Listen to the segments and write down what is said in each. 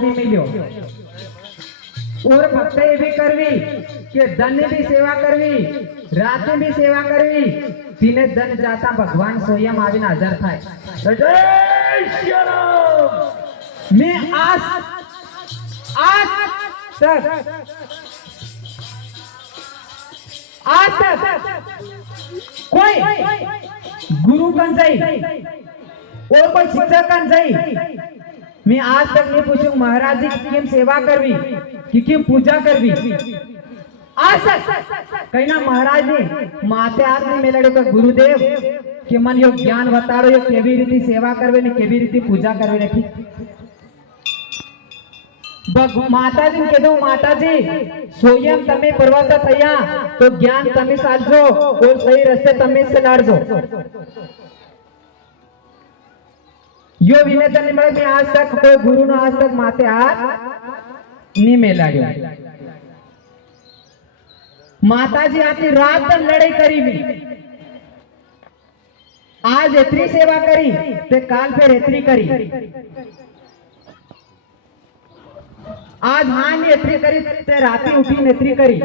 मिलो और भक्त ये भी करवी कि धन भी सेवा करवी, रात भी सेवा करवी, दिने धन जाता भगवान स्वयं आવીને હાજર થાય। जय श्री राम। मैं आज तक कोई गुरु कन जाई और कोई शिक्षक कन जाई, मैं आज तक नहीं पूछूं महाराज जी की सेवा करवी कि केम पूजा करवी। आज तक कहना महाराज ने माथे हाथ नहीं मेलाड़ो के गुरुदेव के मन यो ज्ञान बताड़ो, यो केवी रीति सेवा करवे ने केवी रीति पूजा करवे ने। माताजी ने कहो माताजी स्वयं तमे प्रवर्त थया तो ज्ञान तमे सालजो और सही रस्ते तमे से लाड़जो। यो विनती नहीं મળે, मैं आज तक कोई गुरु ने आज तक माथे हाथ नहीं मेलाड़्यो। माताजी आती रात लड़ाई करी भी, आज एतरी सेवा करी ते काल फिर एतरी करी, आज हान एतरी करी ते राती उठी नेत्री करी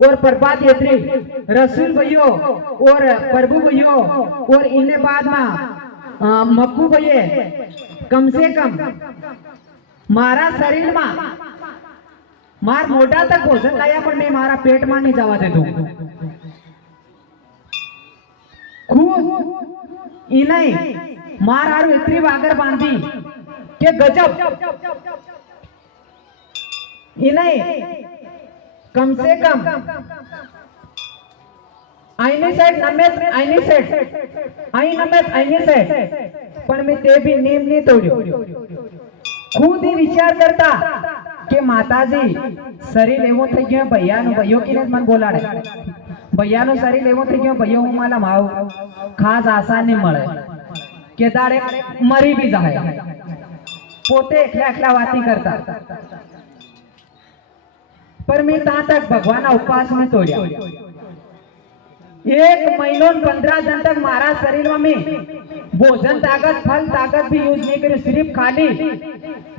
और प्रभात एतरी। रसूल भैयो और प्रभु भैयो और इन्हें बाद में मक्कू भैये कम से कम मारा शरीर में मार मोटा तक भोजन लाया पर मैं मारा पेट में नहीं जावा दे दूं। खूब इन्हें मार आरु इतनी बागर बांधी के गजब, इन्हें कम से कम आईने सेट नमेत आईने सेट आई नमेत आईने सेट पर मैं ते भी नेम नहीं तोड़्यो। खुद ही विचार करता કે માતાજી શરીર એવો થઈ ગયો, ભૈયાનો ભૈયો કિને મન બોલાડે, ભૈયાનો શરીર એવો થઈ ગયો, ભૈયો હું માલા માવ ખાસ આશા નહીં મળે કે દાડે મરી બી જાય, પોતે એકલા એકલા વાતી કરતા। पर मैं ता तक भगवान उपवास में तोड़िया। 1 महीनो 15 दिन तक मारा शरीर में भोजन ताकत फल ताकत भी यूज नहीं करी, सिर्फ खाली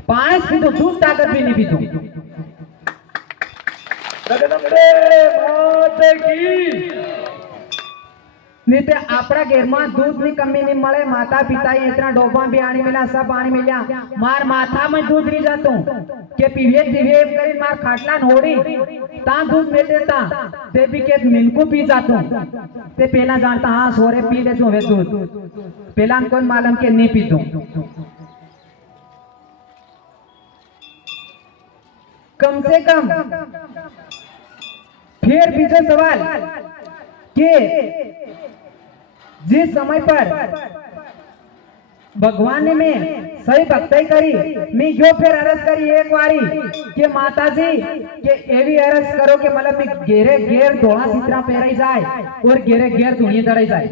पानी पीधो, दूध ताकत भी नहीं पीधो। नहीं तो अपना घर में दूध की कमी नहीं मळे, माता पिता इतना डोबा भी आनी मिला, सब आनी मिला, मार माथा में दूध नहीं जातो के पीवे दिवे करी मार खाटला नोड़ी ता दूध में देता ते भी के मिनको पी जातो ते पहला जानता हां सोरे पी ले तो वे दूध, पहला कोई मालूम के नहीं पीतो। कम से कम फिर बीजा सवाल के जिस समय पर भगवान ने मैं सही भक्ति करी, मैं जो फिर अरज करी एक बारी के माताजी के एवी अरज करो के मतलब मैं घेरे घेर धोला सितरा पहराई जाए और घेरे घेर धुनी दड़ाई जाए।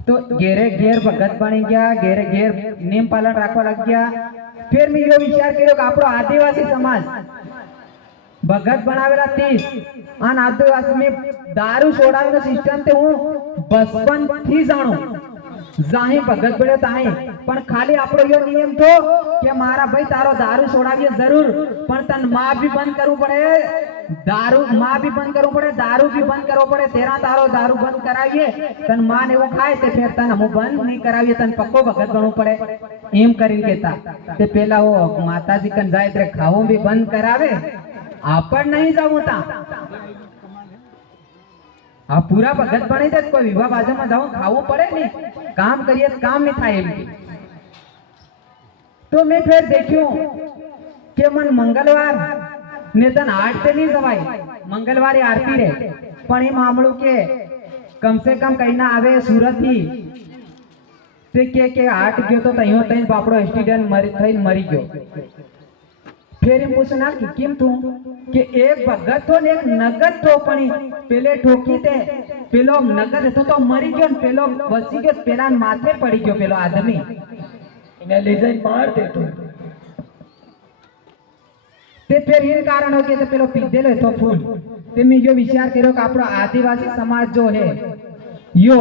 तो घेरे घेर भगत बनी गया, घेरे घेर नियम पालन रखवा लग गया। फिर मैं यो विचार कर्यो कि आपणो आदिवासी समाज भगत बनावेला 30 अन आदिवासी में दारू छोड़ावेनो सिस्टम ते हूँ बचपन थी जाणो जाही भगत बने ताही, पण खाली आपणो यो नियम थो कि मारा भाई तारो दारू छोड़ावीए जरूर, पण तन मां भी बंद करवू पड़े, दारू मां भी बंद करवू पड़े, दारू भी बंद करवो पड़े, तेरा तारो दारू बंद करावीए तन मां ने वो खाए ते फिर तन हम बंद नहीं करावीए तन पक्को भगत बनवू पड़े एम करीने कहता। ते पेला वो माताजी कन जाए ते खावो भी बंद करावे, आपन नहीं जाऊता आप पूरा भगत बने थे कोई विवाह बाजू में जाऊं खावो पड़े नहीं, काम करिए काम नहीं थाए। तो मैं फिर देखियो कि मन मंगलवार नेतन आठ ते नहीं जवाई, मंगलवार आरती रे पण ए मामलो के कम से कम कहीं ना आवे सूरत ही ते के आठ गयो तो तइयो तई बापड़ो एक्सीडेंट मरी गयो। फिर पूछना कि केम तू कि एक भगत तो एक नगद तो पणी पेले ठोकी ते पेलो नगद तो मरी गयो, पेलो बसी गयो, पेला माथे पड़ी गयो पेलो आदमी इने ले जाई मार दे तो ते फिर ये कारण हो के ते पेलो पीधेलो तो फूल ते मैं यो विचार कर्यो कि आपणो आदिवासी समाज जो है यो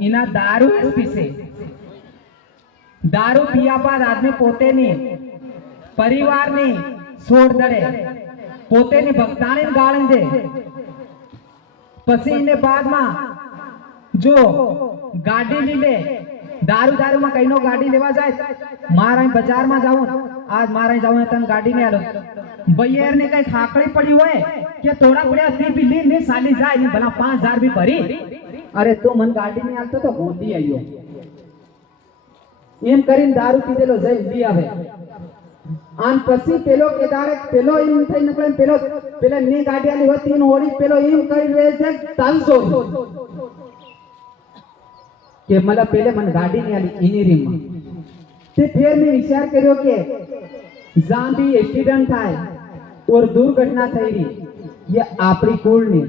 इना दारू पीसे દારૂ પીયા બાદ આદમી પોતેની પરિવારની છોડ દડે પોતેની ભક્તાણી ગાળી દે પછી એને બાદમાં જો ગાડી લીલે દારૂમાં કઈનો ગાડી લેવા જાય મારા બજારમાં જાઉં આજ મારા જાઉં તને ગાડી ને આલો બૈયર ને કઈ ખાકડી પડી હોય કે થોડા પડ્યા તે બી લઈને સાલી જાય ને ભલા 5000 બી ભરી અરે તું મને ગાડી ને આલતો તો ગોંધી આવ્યો એમ કરીને દારૂ પીધેલો જઈ લી આવે આન પછી પેલો કેદારે પેલો એમ થઈ નકળે પેલો પેલા ની ગાડી આલી હોતી ને ઓડી પેલો એમ કરી રહે છે તાલસો કે मला પેલે મને ગાડી ની આલી ઇની રીમમાં તે ફેર મેં વિચાર કર્યો કે જ્યાં भी एक्सीडेंट થાય और दुर्घटना થઈ રહી ये આપણી કુળની